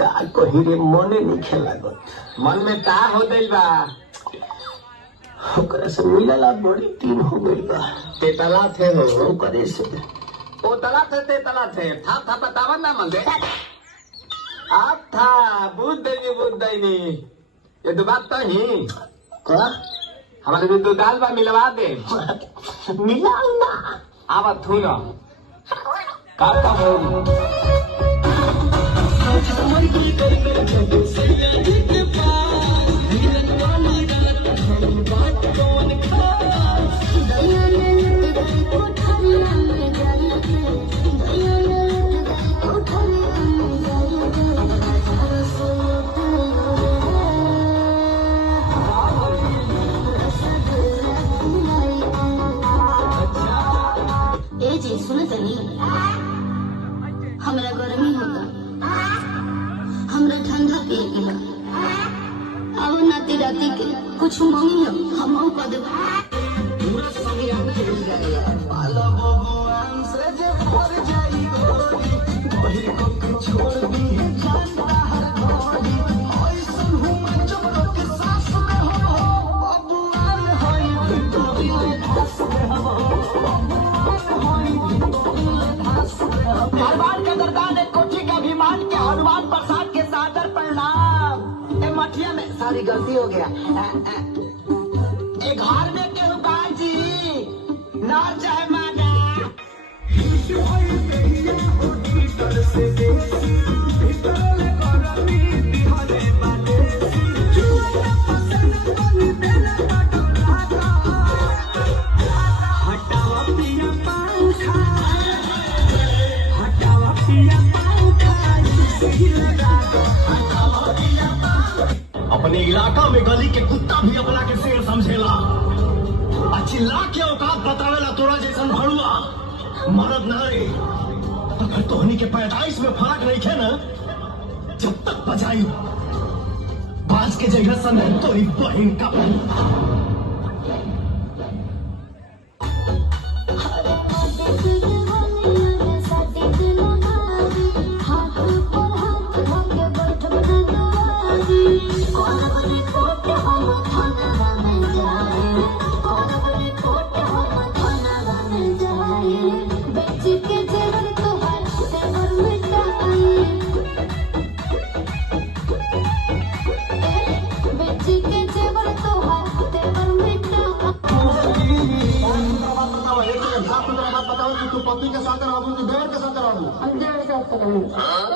का कही रे मने नहीं खेला मन में का हो गइल बा? ओकरा से मिलला बड़ी दिन हो गइल बा। तेतला थे हो ओकरे से ओ तला थे तेतला थे था बतावन ना मन दे आप था बुद्ध दैनी ये दो बात तो ही का हमारे भी दो दाल बा मिलवा दे मिलाऊंगा आवत थू ना का हो हमरा गर्मी होता, हमरा ठंडा पिए के बा। अब नाती राती के कुछ मांगी हम कह देब। भगवान के दरदान एक कोठी का अभिमान के हनुमान प्रसाद के सादर प्रणाम। ए मठिया में सारी गलती हो गया। एक घर में के रुकाल जी ना चाहे माना अपने इलाका में गली के कुत्ता भी अपना के शेर समझेला। चिल्ला के औकात बतावेला तोरा जैसन भड़ुआ मरद ना रे। अगर तोहनी के पैदाइश में फर्क नहीं थे ना, जब तक बजाई बाज के जगह सन तोरी बहन का पति के साथ रहूं कि देवर के साथ रहूं? हम देवर के साथ रहूं।